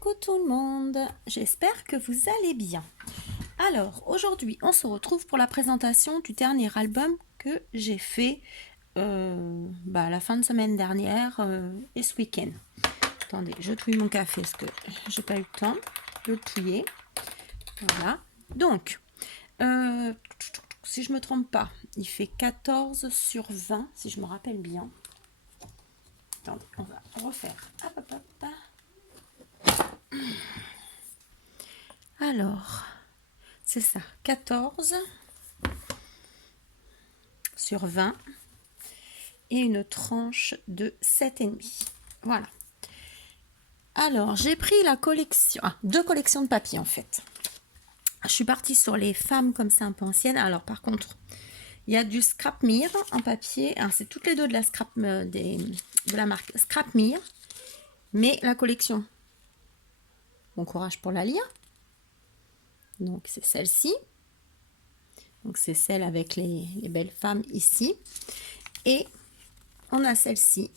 Coucou tout le monde, j'espère que vous allez bien. Alors aujourd'hui on se retrouve pour la présentation du dernier album que j'ai fait la fin de semaine dernière et ce week-end. Attendez, je touille mon café parce que j'ai pas eu le temps de le touiller. Voilà, donc si je me trompe pas, il fait 14 sur 20 si je me rappelle bien. Attendez, on va refaire. Hop, hop, hop. Alors, c'est ça, 14 sur 20 et une tranche de 7,5. Voilà. Alors, j'ai pris la collection, deux collections de papier en fait. Je suis partie sur les femmes comme ça un peu anciennes. Alors, par contre, il y a du Scrap Mir en papier. C'est toutes les deux de la de la marque Scrap Mir. Mais la collection, bon courage pour la lire. Donc, c'est celle-ci. Donc, c'est celle avec les belles femmes ici. Et on a celle-ci.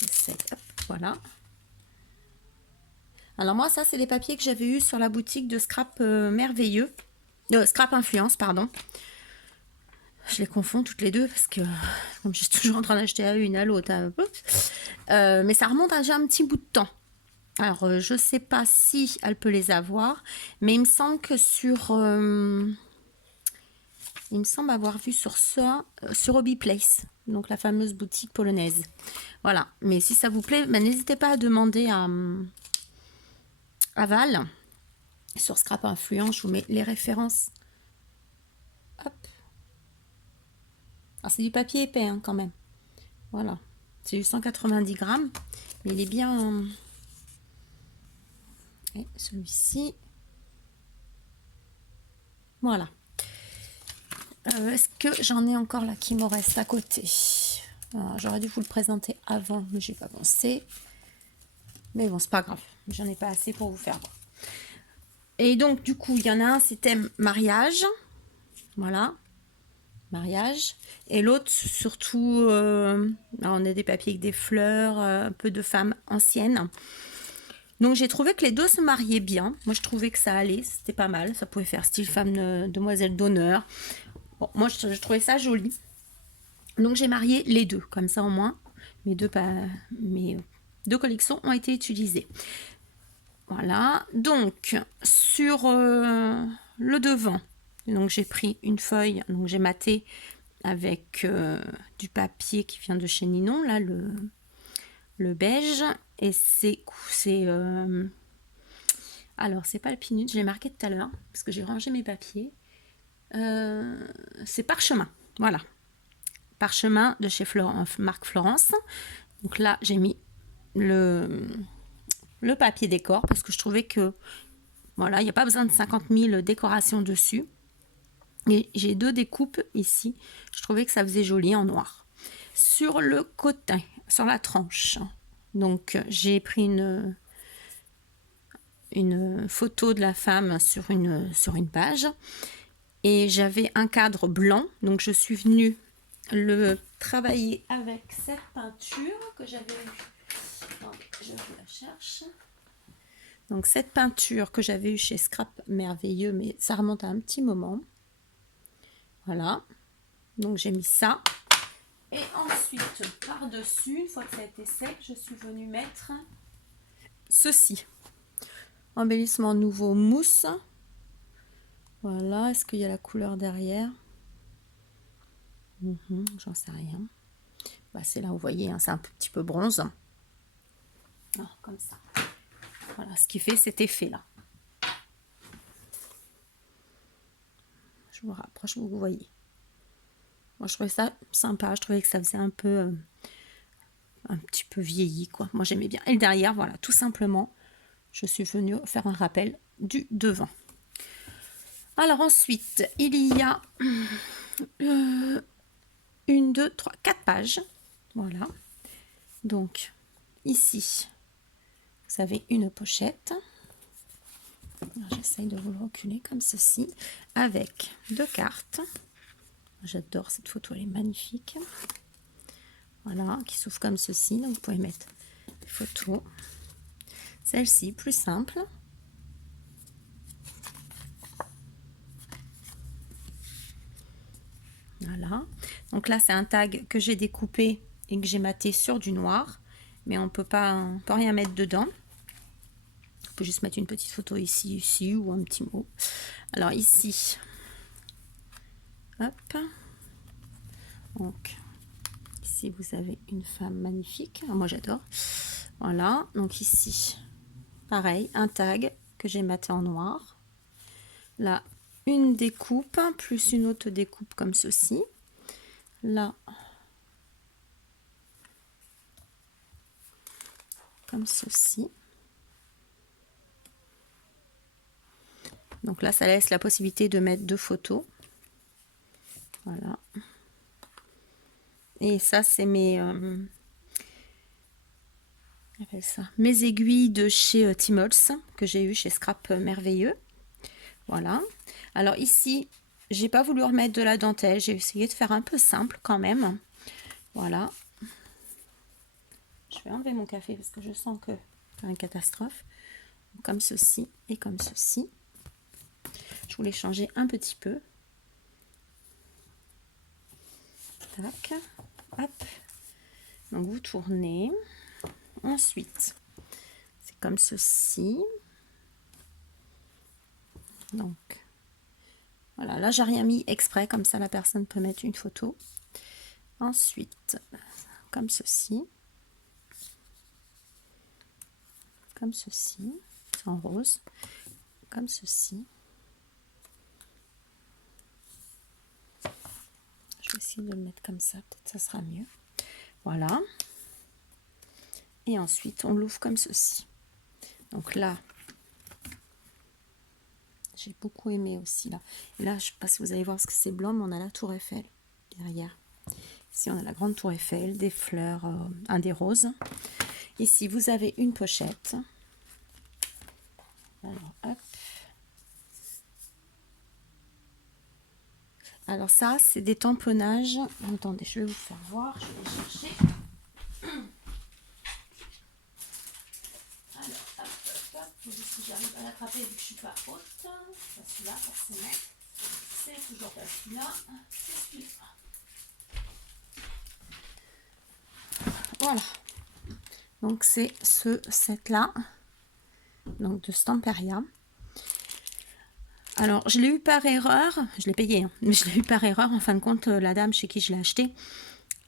J'essaie, hop, voilà. Alors moi, ça, c'est les papiers que j'avais eu sur la boutique de Scrap Merveilleux. Scrap Influence, pardon. Je les confonds toutes les deux parce que comme je suis toujours en train d'acheter à une à l'autre. Mais ça remonte à déjà un petit bout de temps. Alors, je sais pas si elle peut les avoir, mais il me semble que sur... il me semble avoir vu sur ça, sur Hobby Place, donc la fameuse boutique polonaise. Voilà, mais si ça vous plaît, n'hésitez pas à demander à Val. Sur Scrap Influence, je vous mets les références. Hop. Alors, c'est du papier épais hein, quand même. Voilà. C'est du 190 grammes, mais il est bien... Et celui-ci. Voilà. Est-ce que j'en ai encore là qui me reste à côté? J'aurais dû vous le présenter avant, mais j'ai pas pensé. Mais bon, c'est pas grave. J'en ai pas assez pour vous faire voir. Et donc, du coup, il y en a un, c'est thème mariage. Voilà. Mariage. Et l'autre, surtout, on a des papiers avec des fleurs, un peu de femmes anciennes. Donc, j'ai trouvé que les deux se mariaient bien. Moi, je trouvais que ça allait. C'était pas mal. Ça pouvait faire style femme demoiselle d'honneur. Bon, moi, je trouvais ça joli. Donc, j'ai marié les deux. Comme ça, au moins, mes deux collections ont été utilisées. Voilà. Donc, sur le devant, donc j'ai pris une feuille. Donc, j'ai maté avec du papier qui vient de chez Ninon. Là, le beige. Et alors, c'est pas le Pinut, je l'ai marqué tout à l'heure, parce que j'ai rangé mes papiers. C'est Parchemin, voilà. Parchemin de chez marque Florence. Donc là, j'ai mis le papier décor, parce que je trouvais que, voilà, il n'y a pas besoin de 50 000 décorations dessus. Et j'ai deux découpes ici. Je trouvais que ça faisait joli en noir. Sur le côté, sur la tranche, donc j'ai pris une photo de la femme sur une page et j'avais un cadre blanc, donc je suis venue le travailler avec cette peinture que j'avais eue. Je vous la cherche. Donc cette peinture que j'avais eue chez Scrap Merveilleux, mais ça remonte à un petit moment. Voilà, donc j'ai mis ça. Et ensuite, par-dessus, une fois que ça a été sec, je suis venue mettre ceci. Embellissement nouveau mousse. Voilà, est-ce qu'il y a la couleur derrière? J'en sais rien. C'est là, vous voyez, hein, c'est un petit peu bronze. Comme ça. Voilà, ce qui fait cet effet-là. Je vous rapproche, vous voyez. Moi, je trouvais ça sympa. Je trouvais que ça faisait un petit peu vieilli, quoi. Moi, j'aimais bien. Et derrière, voilà, tout simplement, je suis venue faire un rappel du devant. Alors ensuite, il y a 1, 2, 3, 4 pages. Voilà. Donc, ici, vous avez une pochette. J'essaye de vous le reculer comme ceci. Avec 2 cartes. J'adore cette photo, elle est magnifique. Voilà, qui s'ouvre comme ceci. Donc, vous pouvez mettre des photos. Celle-ci, plus simple. Voilà. Donc là, c'est un tag que j'ai découpé et que j'ai maté sur du noir. Mais on peut rien mettre dedans. On peut juste mettre une petite photo ici, ici, ou un petit mot. Alors ici, hop. Donc, ici, vous avez une femme magnifique. Ah, moi, j'adore. Voilà. Donc ici, pareil, un tag que j'ai maté en noir. Là, une découpe, plus une autre découpe comme ceci. Là, comme ceci. Donc là, ça laisse la possibilité de mettre 2 photos. Voilà. Et ça, c'est mes aiguilles de chez Timols que j'ai eu chez Scrap Merveilleux. Voilà. Alors ici, j'ai pas voulu remettre de la dentelle. J'ai essayé de faire un peu simple quand même. Voilà. Je vais enlever mon café parce que je sens que c'est une catastrophe. Comme ceci et comme ceci. Je voulais changer un petit peu. Tac. Hop. Donc vous tournez. Ensuite, c'est comme ceci. Donc, voilà. Là, j'ai rien mis exprès. Comme ça, la personne peut mettre une photo. Ensuite, comme ceci. Comme ceci. C'est en rose. Comme ceci. Je vais essayer de le mettre comme ça. Peut-être ça sera mieux. Voilà. Et ensuite, on l'ouvre comme ceci. Donc là, j'ai beaucoup aimé aussi là. Et là, je ne sais pas si vous allez voir parce que c'est blanc, mais on a la tour Eiffel derrière. Ici, on a la grande tour Eiffel, des fleurs, des roses. Ici, vous avez une pochette. Alors, hop. Alors ça, c'est des tamponnages. Attendez, je vais vous faire voir. Je vais les chercher. Alors, hop, hop, hop. Je vais voir si j'arrive à l'attraper vu que je ne suis pas haute. Pas celui-là, forcément. C'est toujours pas celui-là. C'est celui-là. Voilà. Donc c'est ce set-là. Donc de Stamperia. Alors, je l'ai eu par erreur, je l'ai payé, hein, mais je l'ai eu par erreur. En fin de compte, la dame chez qui je l'ai acheté,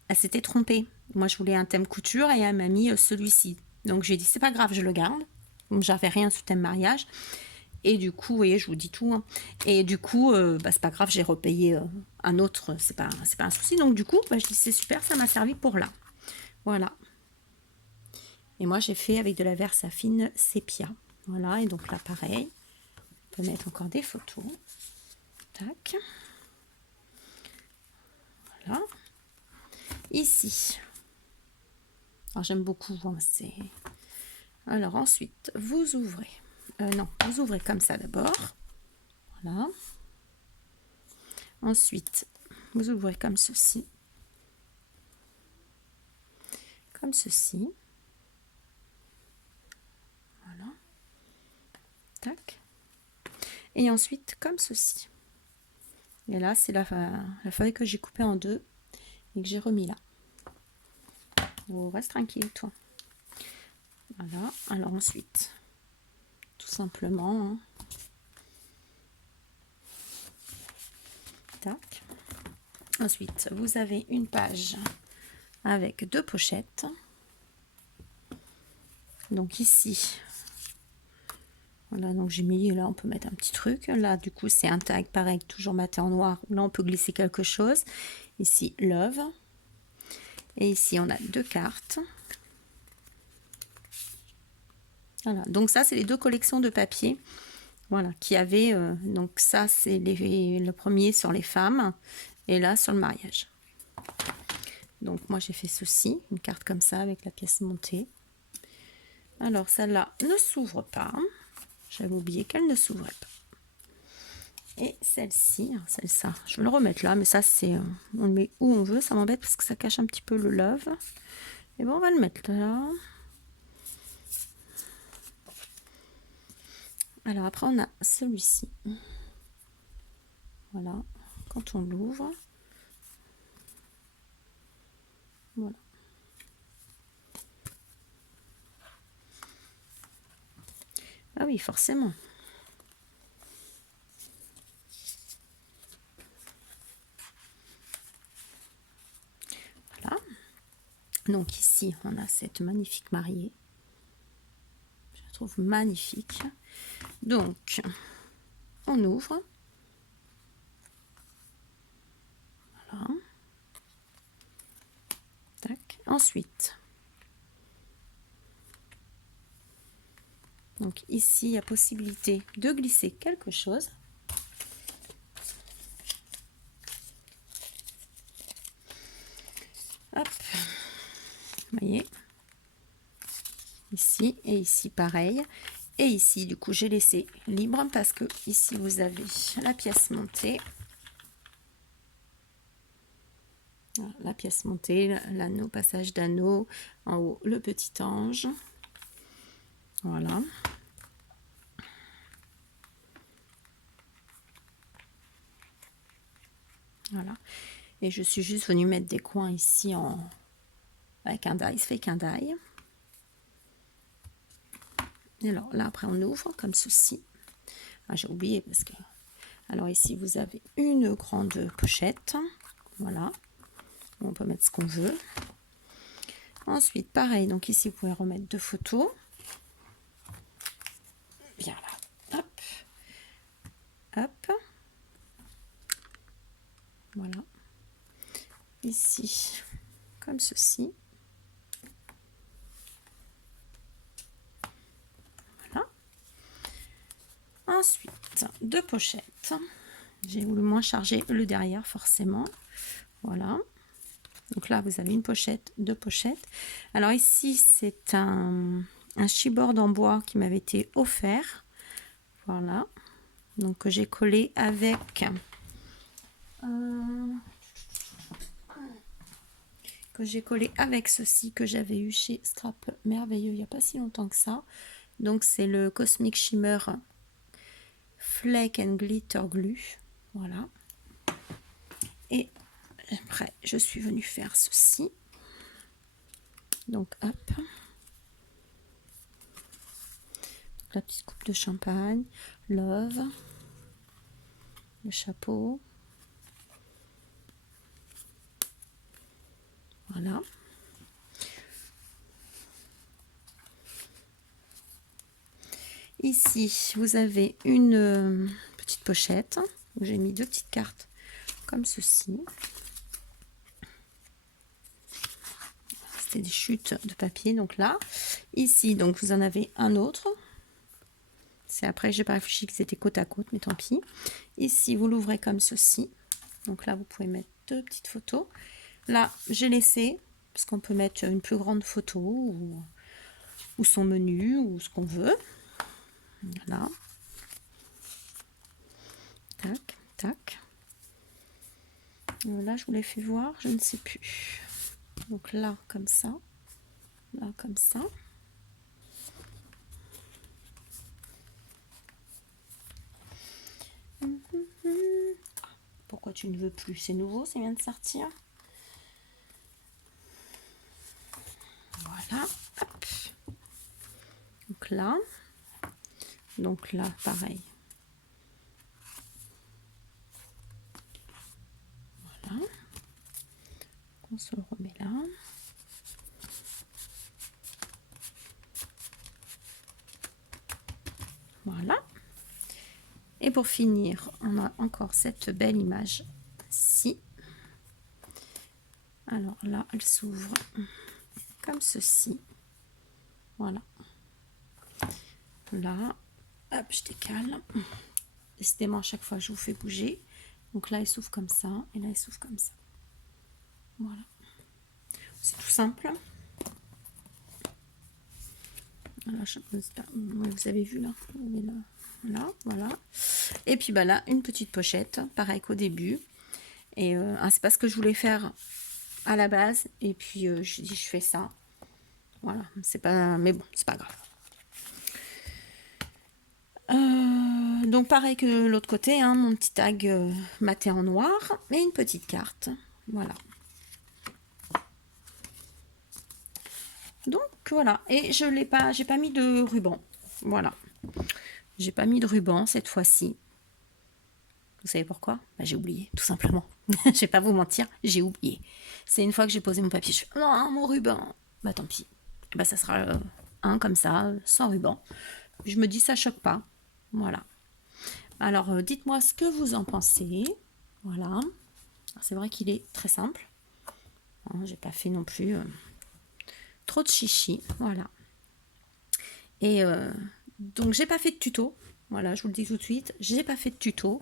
elle s'était trompée. Moi, je voulais un thème couture et elle m'a mis celui-ci. Donc, j'ai dit, c'est pas grave, je le garde. Donc, j'avais rien sous thème mariage. Et du coup, vous voyez, je vous dis tout. Hein. Et du coup, c'est pas grave, j'ai repayé un autre, c'est pas un souci. Donc, du coup, je dis, c'est super, ça m'a servi pour là. Voilà. Et moi, j'ai fait avec de la Versafine sépia. Voilà, et donc là, pareil. On peut mettre encore des photos. Tac. Voilà. Ici. Alors j'aime beaucoup. Hein, alors ensuite, vous ouvrez. Non, vous ouvrez comme ça d'abord. Voilà. Ensuite, vous ouvrez comme ceci. Comme ceci. Voilà. Tac. Et ensuite, comme ceci. Et là, c'est la feuille que j'ai coupée en deux et que j'ai remis là. Oh, reste tranquille, toi. Voilà. Alors ensuite, tout simplement, hein. Tac. Ensuite, vous avez une page avec 2 pochettes. Donc ici, voilà, donc j'ai mis, là on peut mettre un petit truc. Là, du coup, c'est un tag pareil, toujours maté en noir. Là, on peut glisser quelque chose. Ici, love. Et ici, on a 2 cartes. Voilà, donc ça, c'est les 2 collections de papier. Voilà, qui avaient, donc ça, c'est le premier sur les femmes. Et là, sur le mariage. Donc, moi, j'ai fait ceci, une carte comme ça, avec la pièce montée. Alors, celle-là ne s'ouvre pas. J'avais oublié qu'elle ne s'ouvrait pas. Et celle-ci, celle-là, je vais le remettre là, mais ça, c'est, on le met où on veut. Ça m'embête parce que ça cache un petit peu le love. Et bon, on va le mettre là. Alors après on a celui-ci. Voilà, quand on l'ouvre, voilà. Ah oui, forcément. Voilà. Donc ici, on a cette magnifique mariée. Je la trouve magnifique. Donc, on ouvre. Voilà. Tac. Ensuite, donc ici, il y a possibilité de glisser quelque chose. Hop. Vous voyez, ici et ici pareil. Et ici, du coup, j'ai laissé libre parce que ici, vous avez la pièce montée. Voilà, la pièce montée, l'anneau, passage d'anneau, en haut, le petit ange. Voilà. Voilà. Et je suis juste venue mettre des coins ici avec un die, fake un die. Et alors là, après, on ouvre comme ceci. Ah, j'ai oublié parce que... Alors ici, vous avez une grande pochette. Voilà. On peut mettre ce qu'on veut. Ensuite, pareil. Donc ici, vous pouvez remettre 2 photos. Bien là. Hop. Hop. Voilà. Ici, comme ceci. Voilà. Ensuite, 2 pochettes. J'ai voulu moins charger le derrière, forcément. Voilà. Donc là, vous avez une pochette, 2 pochettes. Alors ici, c'est un chipboard en bois qui m'avait été offert. Voilà. Donc que j'ai collé avec... ceci que j'avais eu chez Scrap Merveilleux il n'y a pas si longtemps que ça. Donc c'est le Cosmic Shimmer Flake and Glitter Glue. Voilà. Et après, je suis venue faire ceci. Donc hop. La petite coupe de champagne. Love. Le chapeau. Voilà. Ici, vous avez une petite pochette où j'ai mis 2 petites cartes comme ceci. C'était des chutes de papier. Donc là, ici, donc vous en avez un autre. C'est après, j'ai pas réfléchi que c'était côte à côte, mais tant pis. Ici, vous l'ouvrez comme ceci. Donc là, vous pouvez mettre 2 petites photos. Là, j'ai laissé, parce qu'on peut mettre une plus grande photo ou son menu ou ce qu'on veut. Voilà. Tac, tac. Là, je vous l'ai fait voir, je ne sais plus. Donc là, comme ça. Là, comme ça. Pourquoi tu ne veux plus? C'est nouveau, ça vient de sortir. Voilà. Hop. Donc là, pareil. Voilà. On se le remet là. Voilà. Et pour finir, on a encore cette belle image-ci. Alors là, elle s'ouvre comme ceci. Voilà. Là, hop, je décale. Décidément, à chaque fois, je vous fais bouger. Donc là, elle s'ouvre comme ça. Et là, elle s'ouvre comme ça. Voilà. C'est tout simple. Voilà, vous avez vu là. Voilà, voilà. Et puis bah là, une petite pochette, pareil qu'au début. Et c'est pas ce que je voulais faire à la base. Et puis je dis je fais ça. Voilà, c'est pas, mais bon, c'est pas grave. Donc pareil que l'autre côté, hein, mon petit tag maté en noir et une petite carte. Voilà. Donc voilà, et je l'ai pas, j'ai pas mis de ruban. Voilà, j'ai pas mis de ruban cette fois-ci. Vous savez pourquoi? Bah, j'ai oublié, tout simplement. Je vais pas vous mentir, j'ai oublié. C'est une fois que j'ai posé mon papier, je fais non, mon ruban. Bah tant pis. Bah ça sera un comme ça, sans ruban. Je me dis ça choque pas. Voilà. Alors dites-moi ce que vous en pensez. Voilà. C'est vrai qu'il est très simple. Hein, j'ai pas fait non plus trop de chichi. Voilà. Et donc j'ai pas fait de tuto. Voilà, je vous le dis tout de suite, j'ai pas fait de tuto.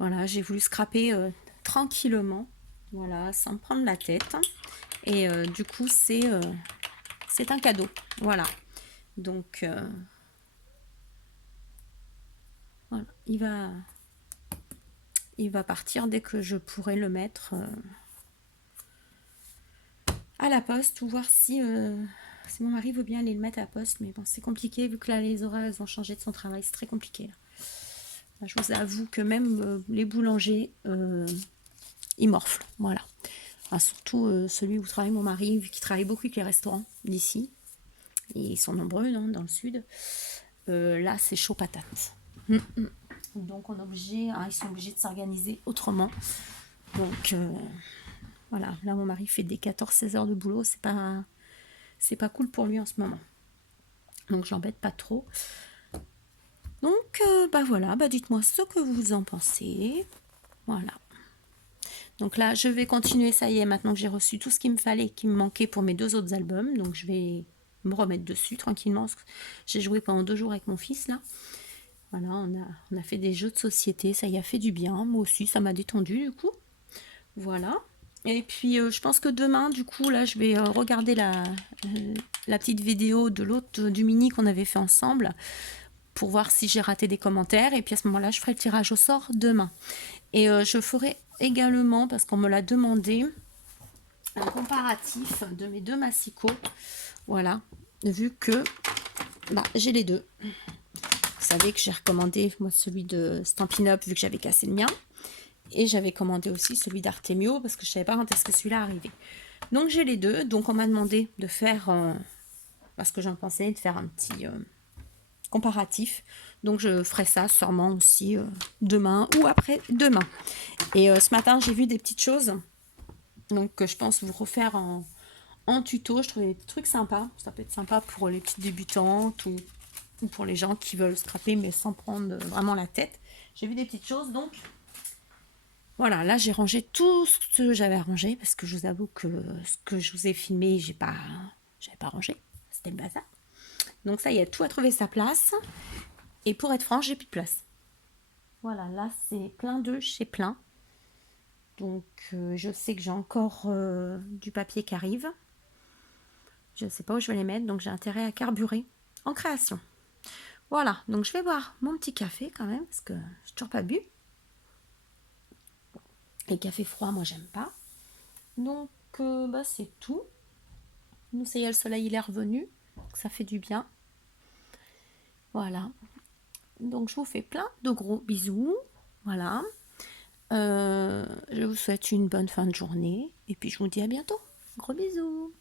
Voilà, j'ai voulu scraper tranquillement, voilà, sans me prendre la tête. Et du coup, c'est un cadeau. Voilà. Donc, voilà, il va partir dès que je pourrai le mettre à la poste ou voir si mon mari veut bien aller le mettre à la poste. Mais bon, c'est compliqué vu que là, les horaires elles ont changé de son travail. C'est très compliqué. Là. Je vous avoue que même les boulangers, ils morflent. Voilà. Enfin, surtout celui où travaille mon mari, vu qu'il travaille beaucoup avec les restaurants d'ici. Ils sont nombreux dans le sud. Là, c'est chaud patate. Donc, on est obligé, hein, ils sont obligés de s'organiser autrement. Donc, voilà. Là, mon mari fait des 14-16 heures de boulot. C'est pas cool pour lui en ce moment. Donc, j'embête pas trop. Donc, bah voilà. Bah, dites-moi ce que vous en pensez. Voilà. Donc là, je vais continuer, ça y est, maintenant que j'ai reçu tout ce qu'il me fallait, qui me manquait pour mes 2 autres albums. Donc je vais me remettre dessus tranquillement. J'ai joué pendant 2 jours avec mon fils, là. Voilà, on a fait des jeux de société, ça y a fait du bien. Moi aussi, ça m'a détendu, du coup. Voilà. Et puis, je pense que demain, du coup, là, je vais regarder la petite vidéo de l'autre, du mini qu'on avait fait ensemble, pour voir si j'ai raté des commentaires. Et puis à ce moment-là, je ferai le tirage au sort demain. Et je ferai également, parce qu'on me l'a demandé, un comparatif de mes 2 massicots. Voilà, vu que j'ai les 2. Vous savez que j'ai recommandé moi celui de Stampin' Up vu que j'avais cassé le mien. Et j'avais commandé aussi celui d'Artemio parce que je ne savais pas quand est-ce que celui-là arrivait. Donc j'ai les 2. Donc on m'a demandé de faire, parce que j'en pensais, de faire un petit comparatif. Donc je ferai ça sûrement aussi demain ou après-demain. Et ce matin, j'ai vu des petites choses. Donc je pense vous refaire en tuto. Je trouvais des trucs sympas. Ça peut être sympa pour les petites débutantes ou pour les gens qui veulent scraper mais sans prendre vraiment la tête. J'ai vu des petites choses. Donc voilà, là j'ai rangé tout ce que j'avais à ranger parce que je vous avoue que ce que je vous ai filmé, j'avais pas rangé. C'était le bazar. Donc ça y est, tout a trouvé sa place. Et pour être franche, j'ai plus de place. Voilà, là c'est plein d'œufs chez plein. Donc je sais que j'ai encore du papier qui arrive. Je ne sais pas où je vais les mettre, donc j'ai intérêt à carburer en création. Voilà, donc je vais boire mon petit café quand même, parce que je n'ai toujours pas bu. Les cafés froids, moi j'aime pas. Donc c'est tout. Nous, ça y est, le soleil il est revenu, donc ça fait du bien. Voilà. Donc je vous fais plein de gros bisous. Voilà. Je vous souhaite une bonne fin de journée. Et puis je vous dis à bientôt. Gros bisous.